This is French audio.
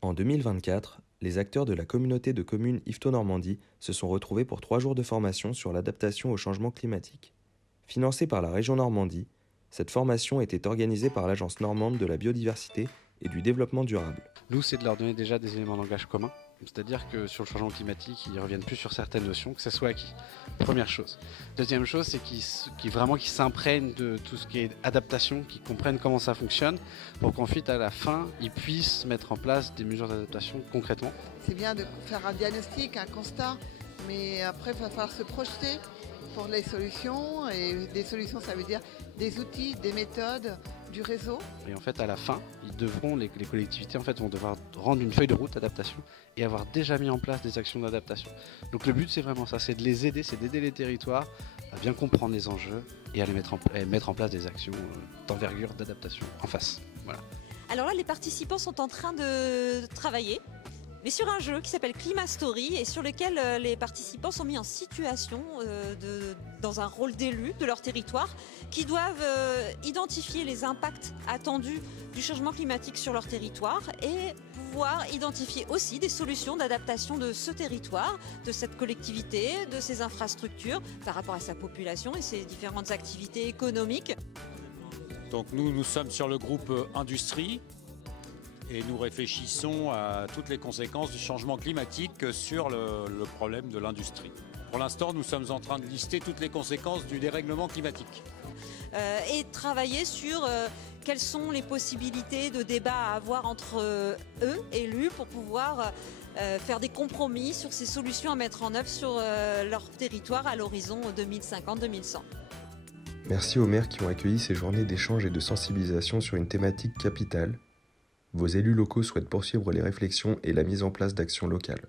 En 2024, les acteurs de la communauté de communes Yvetot-Normandie se sont retrouvés pour 3 jours de formation sur l'adaptation au changement climatique. Financée par la région Normandie, cette formation était organisée par l'Agence normande de la biodiversité et du développement durable. Nous, c'est de leur donner déjà des éléments de langage communs. C'est-à-dire que sur le changement climatique, ils reviennent plus sur certaines notions, que ce soit acquis. Première chose. Deuxième chose, c'est qu'ils s'imprègnent de tout ce qui est adaptation, qu'ils comprennent comment ça fonctionne, pour qu'ensuite, à la fin, ils puissent mettre en place des mesures d'adaptation concrètement. C'est bien de faire un diagnostic, un constat, mais après, il va falloir se projeter pour les solutions. Et des solutions, ça veut dire des outils, des méthodes, du réseau. Et en fait, à la fin, les collectivités vont devoir rendre une feuille de route d'adaptation et avoir déjà mis en place des actions d'adaptation. Donc le but, c'est vraiment ça, c'est de les aider, c'est d'aider les territoires à bien comprendre les enjeux et à mettre en place des actions d'envergure, d'adaptation en face. Voilà. Alors là, les participants sont en train de travailler, mais sur un jeu qui s'appelle Climat Story et sur lequel les participants sont mis en situation dans un rôle d'élu de leur territoire, qui doivent identifier les impacts attendus du changement climatique sur leur territoire et pouvoir identifier aussi des solutions d'adaptation de ce territoire, de cette collectivité, de ses infrastructures par rapport à sa population et ses différentes activités économiques. Donc nous sommes sur le groupe Industrie et nous réfléchissons à toutes les conséquences du changement climatique sur le problème de l'industrie. Pour l'instant, nous sommes en train de lister toutes les conséquences du dérèglement climatique. Et travailler sur quelles sont les possibilités de débat à avoir entre eux, élus, pour pouvoir faire des compromis sur ces solutions à mettre en œuvre sur leur territoire à l'horizon 2050-2100. Merci aux maires qui ont accueilli ces journées d'échange et de sensibilisation sur une thématique capitale. Vos élus locaux souhaitent poursuivre les réflexions et la mise en place d'actions locales.